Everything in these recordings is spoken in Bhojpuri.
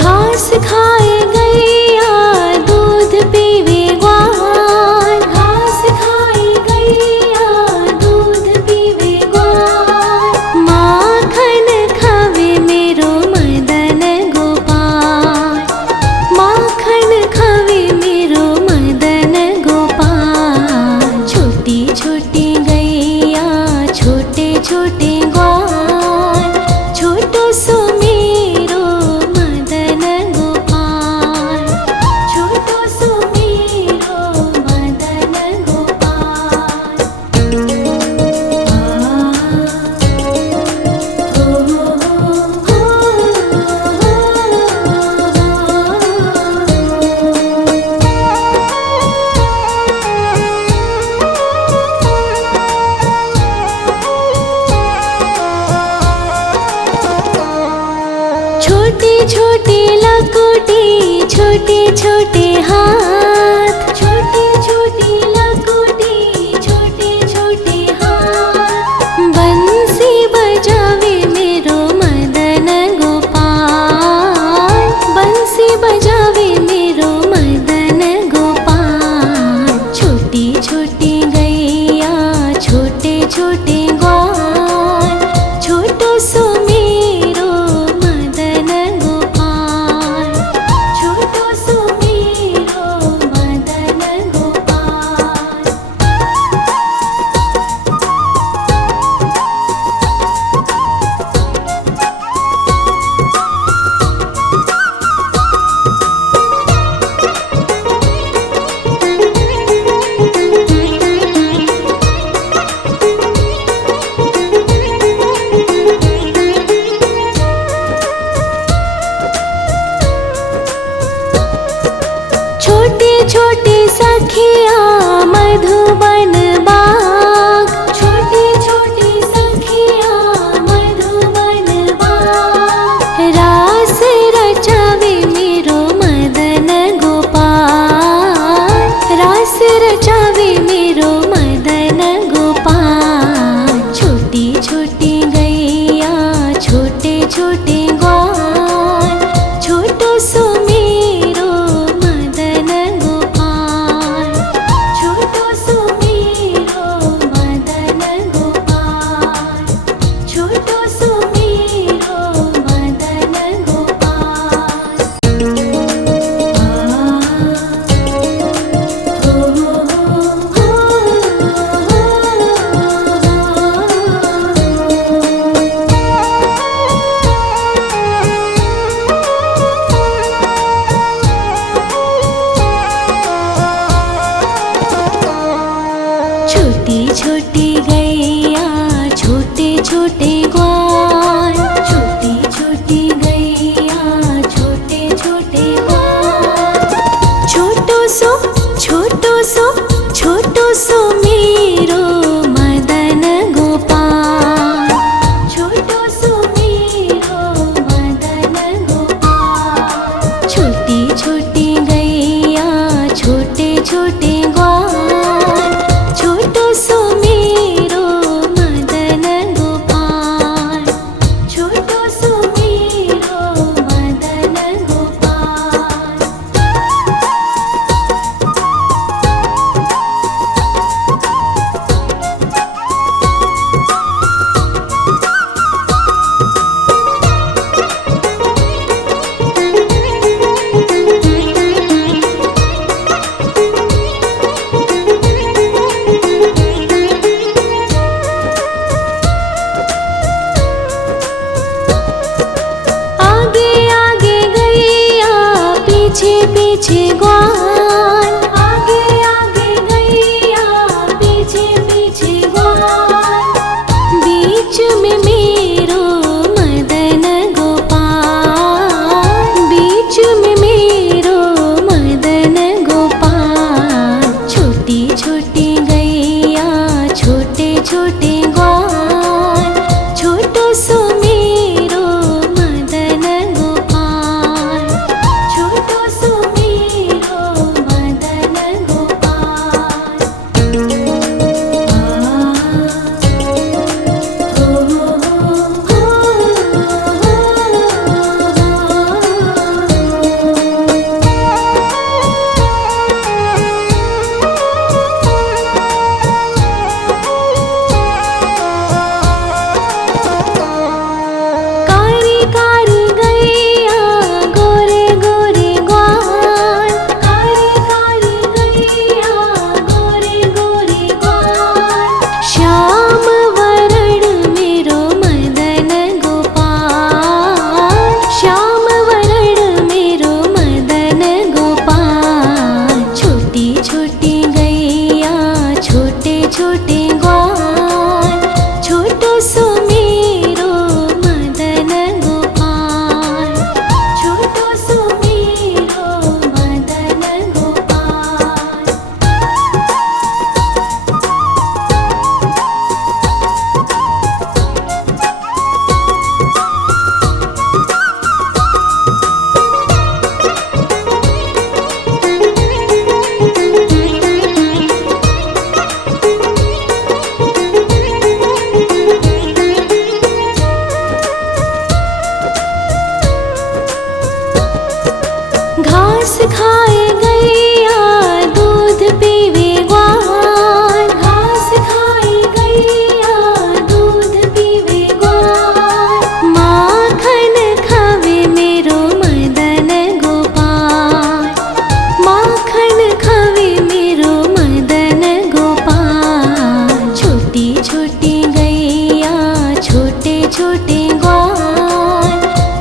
घास खाए गैया दूध पीवे ग्वाल, घास खाए गैया दूध पीवे ग्वाल। माखन खावे मेरो मदन गोपाल, माखन खावे मेरो मदन गोपाल। छोटी छोटी गैया छोटे छोटे ग्वाल, छोटो सो मेरो मदन गोपाल, छोटो सो मेरो मदन गोपाल। छोटी छोटी लकुटी छोटे छोटे हाथ, छोटी छोटी लकुटी छोटे छोटे हाथ। बंसी बजावे मेरो मदन गोपाल, बंसी बजावे मेरो मदन गोपाल। छोटी छोटी गैया छोटे छोटे ग्वाल, छोटो सो मेरो मदन गोपाल, छोटो सो मेरो मदन गोपाल। छोटे छोटे सखिया मधुबन बाग, छोटे छोटे सखिया मधुबन बाग। रास रचावे मेरो मदन गोपाल, रास रचावे मेरो मदन गोपाल। छोटी छोटी गैया छोटे छोटे ग्वाल, छोटो सो मेरो मदन गोपाल, छोटो सो मेरो मदन गोपाल, छोटो सो मेरो मदन गोपाल। छोटी छोटी गैया छोटे छोटे ग्वाल, छोटी छोटी गैया छोटे छोटे ग्वाल। छोटो सो छोटो सो छोटो सो मेरो मदन गोपाल, छोटो सो मेरो मदन गोपाल। छोटी छोटी गैया छोटे छोटे ग्वाल, छोटो सो मेरो मदन गोपाल, छोटो सो मेरो मदन गोपाल। आगे आगे गैया पीछे पीछे ग्वाल, आगे आगे गैया पीछे पीछे ग्वाल। बीच में मेरो मदन गोपाल, बीच में मेरो मदन गोपाल। छोटी छोटी गैया छोटे छोटे ग्वाल, छोटो सो मेरो मदन गोपाल, छोटो सो मेरो घास खाए गैया दूध पीवे ग्वाल, घास खाए गैया दूध पीवे ग्वाल, माखन खावे मेरो मदन गोपाल, माखन खावे मेरो मदन गोपाल। छोटी छोटी गैया छोटे छोटे ग्वाल,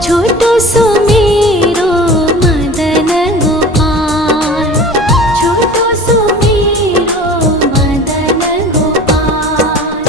छोटो सो मेरो मदन गोपाल, छोटो सो मेरो मदन गोपाल।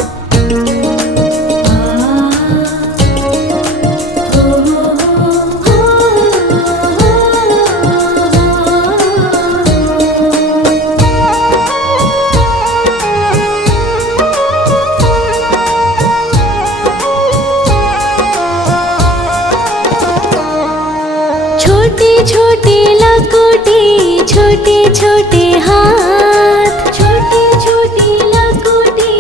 छोटे छोटे लकोटी छोटे छोटे हाथ, छोटे छोटे लकोटी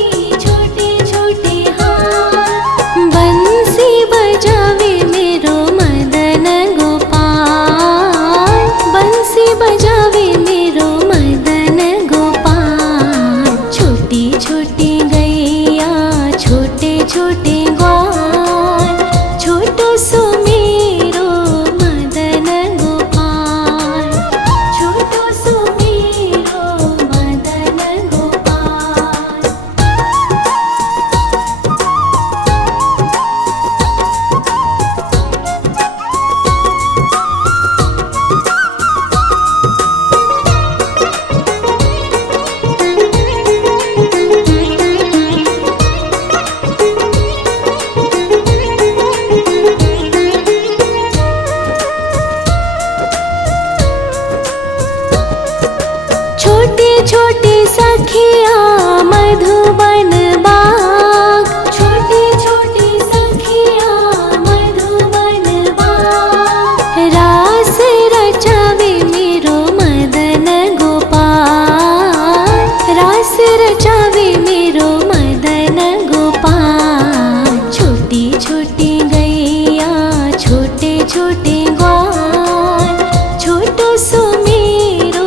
छोटे छोटे हाथ, बंसी बजावे मेरो मदन गोपाल, बंसी बजावे मेरो मदन गोपाल। छोटी छोटी गैया छोटे छोटे ग्वाल, छोटो सो मेरो मदन गोपाल, छोटो सो मेरो मदन गोपाल। छोटे छोटे सखिया मधुबन बाग, छोटे छोटे सखिया मधुबन बाग, रास रचावे मेरो मदन गोपाल, रास रचावे मेरो मदन गोपाल। छोटी छोटी गैया छोटे छोटे ग्वाल, छोटो सो मेरो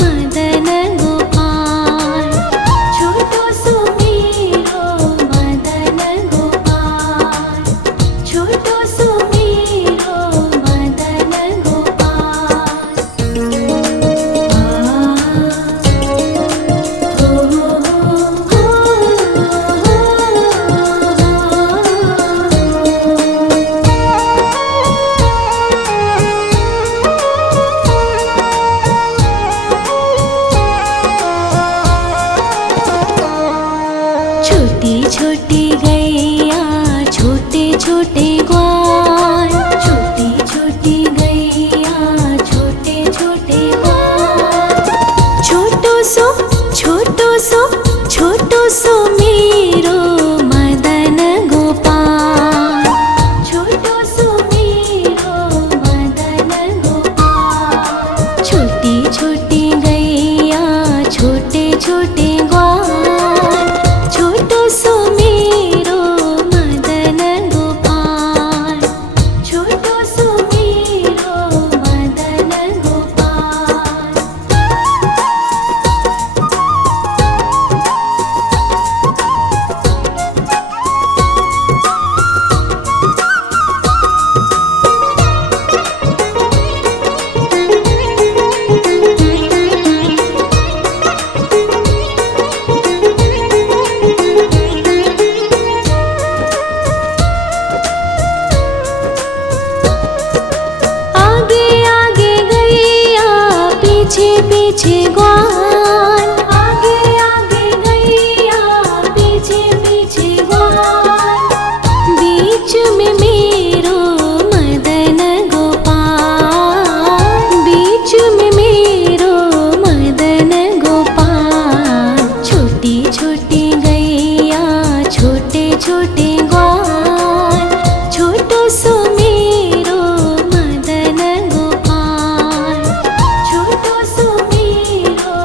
मदन गोपाल, छोटो सो मेरो मदन गोपाल, छोटो सो मेरो मदन गोपाल। छोटी छोटी गैया छोटे छोटे ग्वाल, छोटी छोटी गैया छोटे छोटे ग्वाल, छोटो सो छोटो सो छोटो सो मेरो मदन गोपाल, छोटो सो मेरो मदन गोपाल। छोटी छोटी गैया छोटे छोटे ग्वाल, छोटो सो मेरो मदन गोपाल, छोटो सो मेरो मदन गोपाल। आगे आगे गैया पीछे पीछे ग्वाल, आगे आगे गैया पीछे पीछे ग्वाल, बीच में मेरो मदन गोपाल, बीच में मेरो मदन गोपाल। छोटी छोटी गैया छोटे छोटे ग्वाल, छोटो सो मेरो मदन गोपाल, छोटो सो मेरो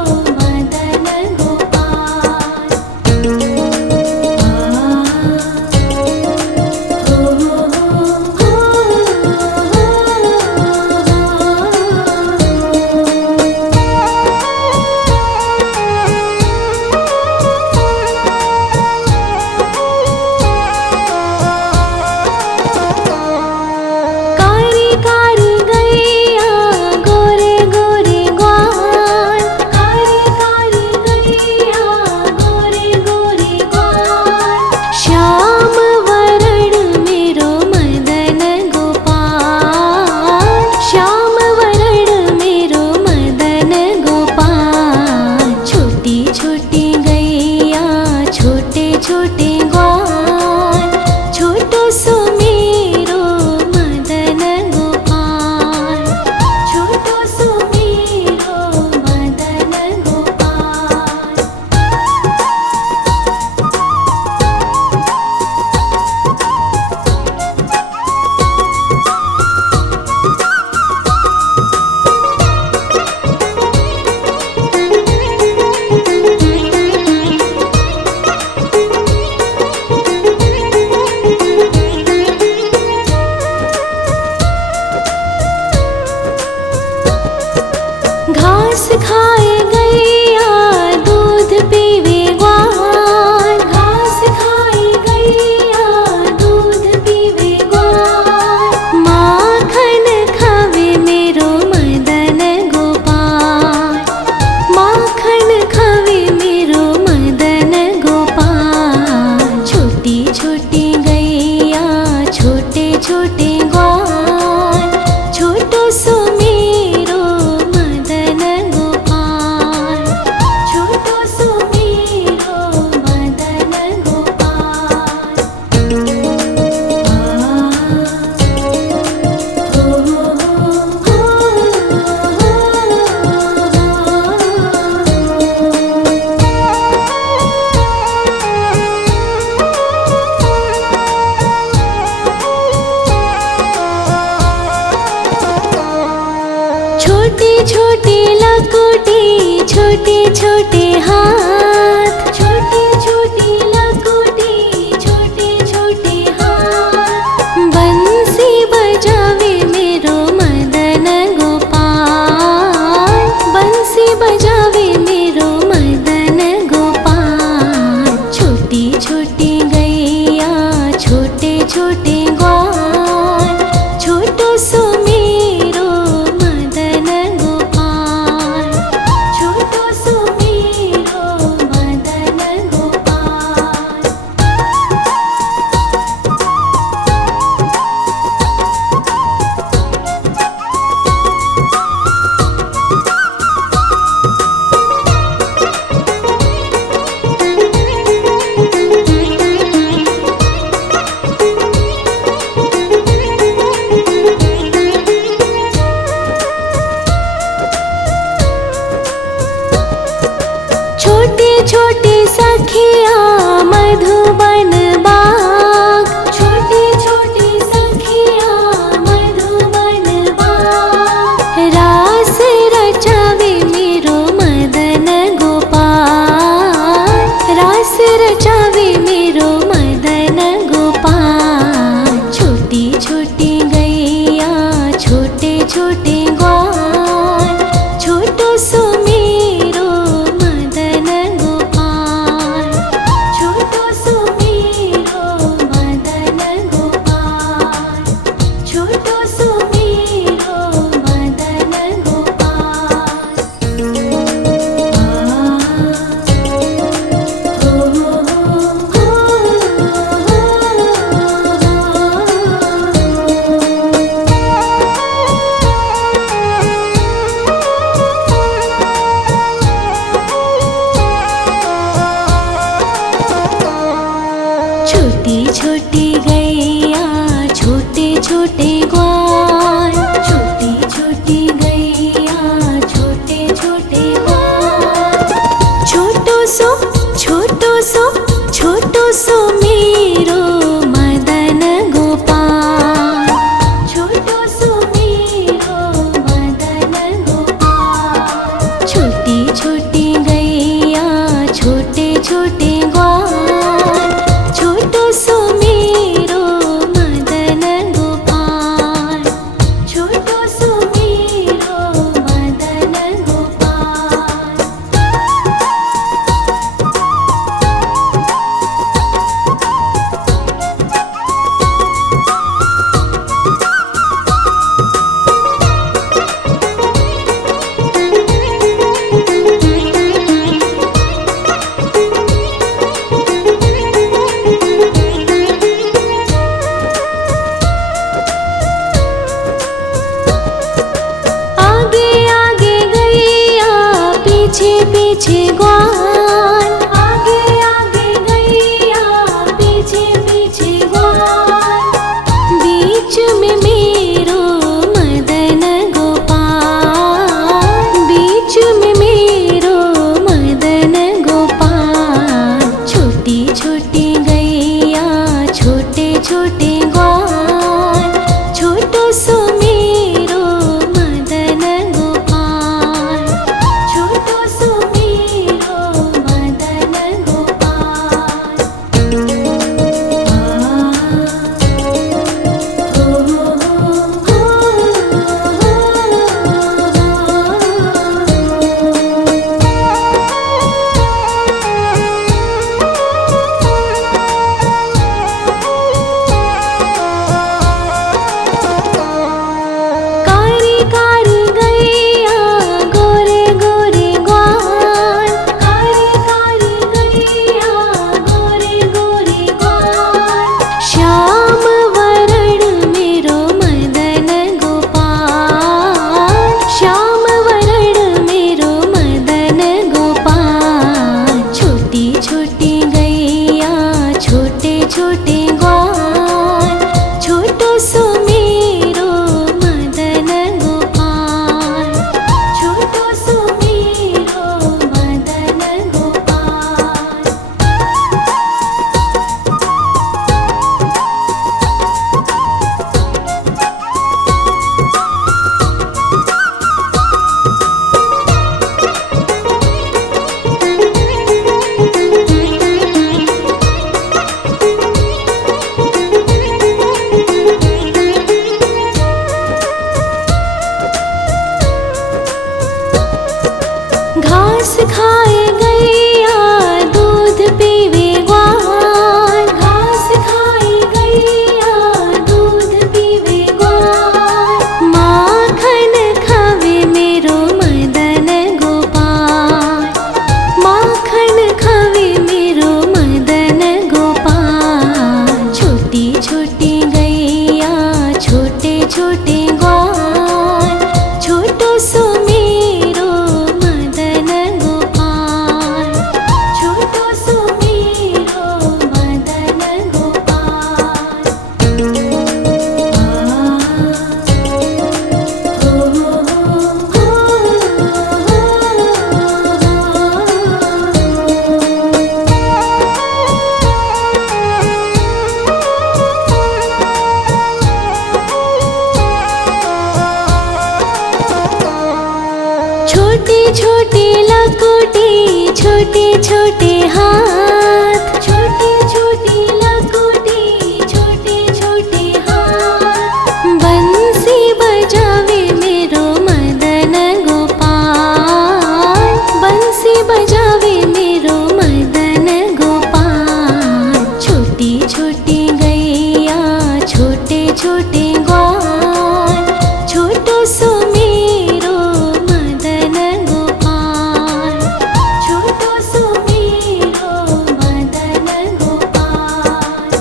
छोटे छोटे लकोटे छोटे छोटे हाथ, छोटे छोटे लकोटे छोटे छोटे हाथ। बंसी बजावे मेरो मदन गोपाल, बंसी बजावे मेरो मदन गोपाल। छोटी छोटी गैया छोटे छोटे ग्वाल, छोटो सो मेरो मदन गोपाल, छोटो सो मेरो मदन गोपाल। छोटे छोटे सखिया मधुबन बाग, छोटे छोटे सखिया मधुबन बाग। रास रचावे मेरो मदन गोपाल, रास रचावे मेरो मदन गोपाल। छोटी छोटी गैया छोटे छोटे ग्वाल, छोटो सो मेरो मदन गोपाल, छोटो सो मेरो मदन गोपाल, छोटो सो मेरो मदन गोपाल। छोटी छोटी गैया छोटे छोटे ग्वाल, छोटी छोटी गैया छोटे छोटे ग्वाल। छोटो सो छोटो सो छोटो सो मेरो मदन गोपाल, छोटो सो मेरो मदन गोपाल। छोटी छोटी गैया छोटे छोटे ग्वाल, छोटो सो मेरो मदन गोपाल, छोटो सो मेरो मदन गोपाल। आगे आगे गैया पीछे पीछे ग्वाल, आगे आगे गैया पीछे पीछे ग्वाल। बीच में मेरो मदन गोपाल, बीच में मेरो मदन गोपाल। छोटी छोटी गैया छोटे छोटे ग्वाल, छोटो सो मेरो मदन गोपाल, छोटो सो मेरो छोटी लकुटी छोटे छोटे हाथ, छोटी छोटी लकुटी छोटे छोटे हाथ। बंसी बजावे मेरो मदन गोपाल, बंसी बजावे मेरो मदन गोपाल। छोटी छोटी गैया छोटे छोटे ग्वाल, छोटो सो मेरो मदन गोपाल, छोटो सो मेरो मदन गोपाल।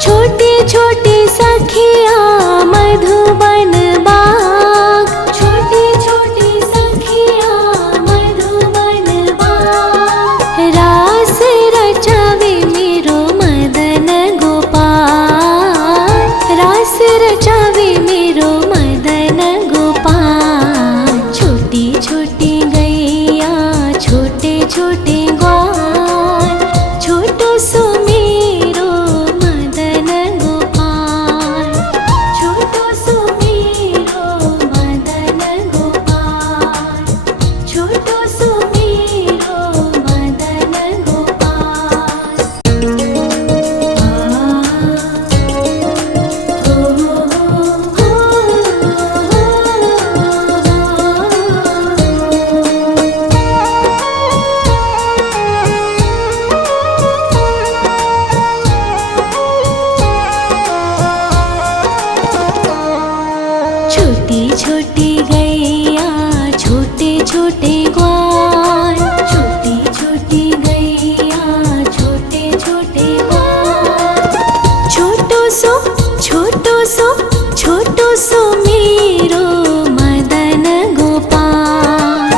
छोटी छोटी सखिया मधुबन बाग, छोटी छोटी सखिया मधुबन बाग। रास रचावे मेरो मदन गोपाल, रास रचावे मेरो मदन गोपाल। छोटी छोटी गैया छोटे छोटे ग्वाल, छोटो सो मेरो मदन गोपाल, छोटो सो मेरो मदन गोपाल, छोटो सो मेरो मदन गोपाल। छोटी छोटी गैया छोटे छोटे ग्वाल, छोटी छोटी गैया छोटे छोटे ग्वाल। छोटो सो छोटो सो छोटो सो मेरो मदन गोपाल,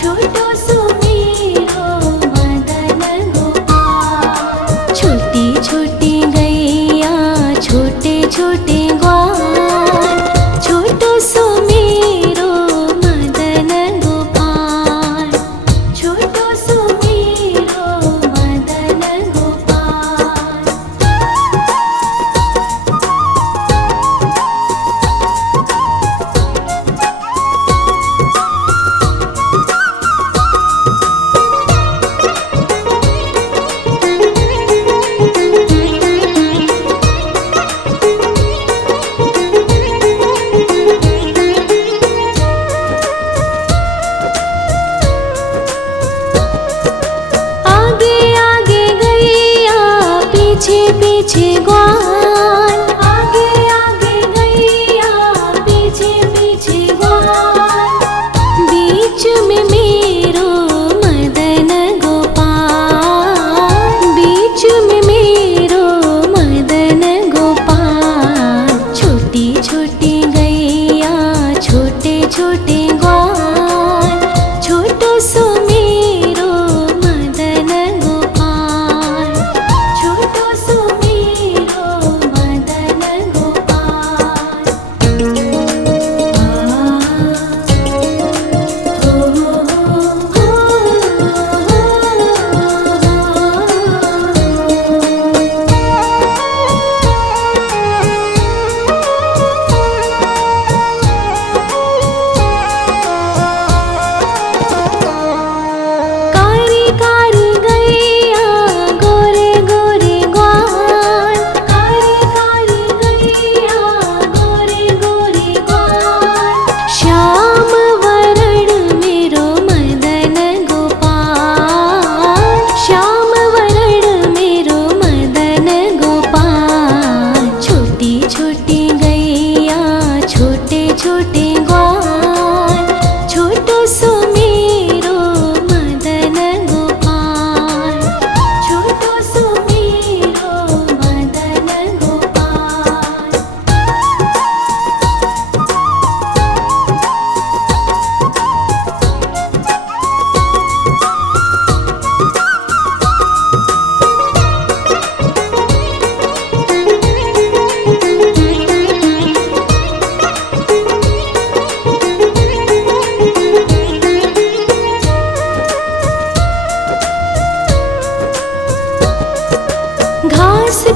छोटो सो मेरो मदन गोपाल। छोटी छोटी गैया छोटे छोटे ग्वाल, छोटो सो मेरो मदन गोपाल, छोटो सो मेरो मदन गोपाल। आगे आगे गैया पीछे पीछे ग्वाल, आगे आगे गैया पीछे पीछे ग्वाल। बीच में मेरो मदन गोपाल, बीच में मेरो मदन गोपाल। छोटी छोटी गैया छोटे छोटे ग्वाल, छोटो सो मेरो मदन गोपाल, छोटो सो मेरो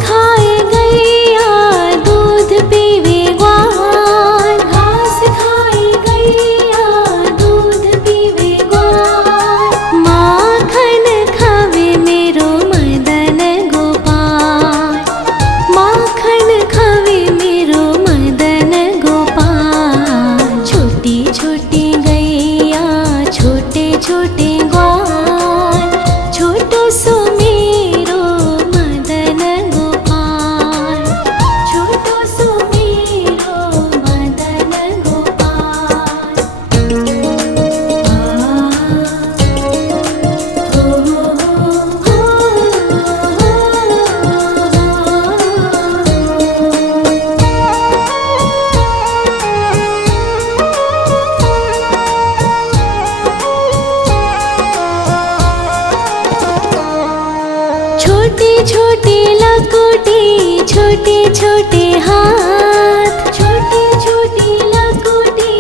खाए गैया दूध पीवे ग्वाल, घास खाए गैया दूध पीवे ग्वाल। माखन खावे मेरो मदन गोपाल, माखन खावे मेरो मदन गोपाल। छोटी छोटी गैया छोटे छोटे ग्वाल, छोटो सो मेरो मदन गोपाल, छोटो सो मेरो मदन गोपाल। छोटी छोटी लकुटी छोटे छोटे हाथ, छोटी छोटी लकुटी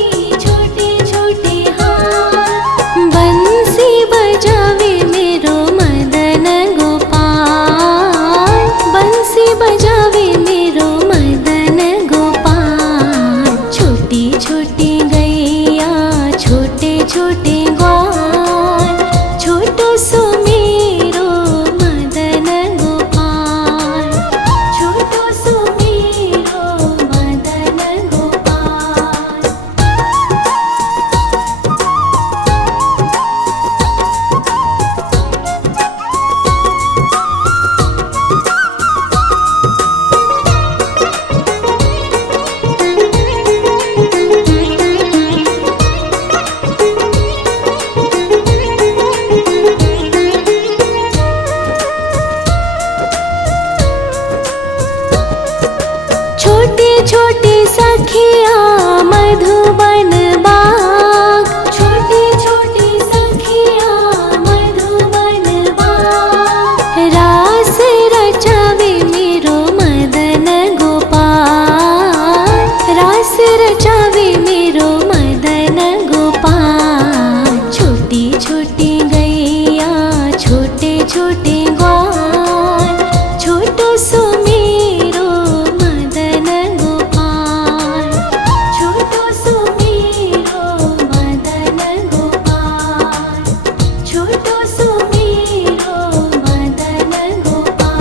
छोटे छोटे हाथ। बंसी बजावे मेरो मदन गोपाल, बंसी बजावे मेरो मदन गोपाल। छोटी छोटी गैया छोटे छोटे ग्वाल, छोटो सो मेरो मदन गोपाल, छोटो सो मेरो मदन गोपाल। छोटे छोटे सखिया मधुबन बाग, छोटे छोटे सखिया मधुबन बाग। रास रचावे मेरो मदन गोपाल, रास रचावे मेरो मदन गोपाल। छोटी छोटी गैया छोटे छोटे ग्वाल, छोटो सो मेरो मदन गोपाल, छोटो सो मेरो मदन गोपाल, छोटो सो मेरो मदन गोपाल।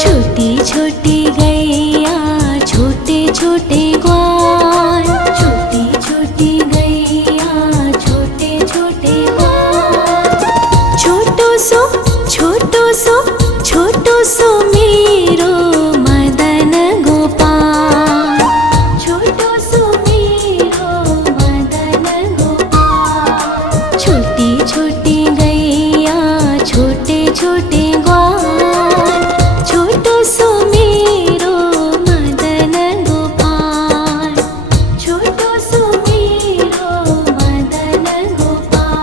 छोटी छोटी गैया छोटे छोटे ग्वाल, छोटी छोटी गैया छोटे छोटे ग्वाल। छोटो सो छोटो सो छोटो सो मेरो मदन गोपाल, छोटो सो मेरो मदन गोपाल। छोटी छोटी गैया छोटे छोटे ग्वाल, छोटो सो मेरो मदन गोपाल, छोटो सो मेरो मदन गोपाल।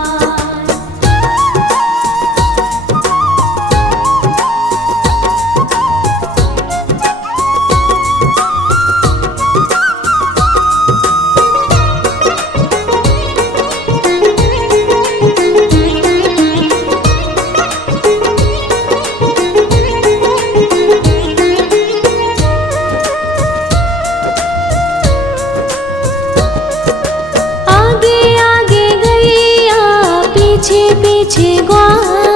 आगे आगे गैया पीछे पीछे ग्वाल,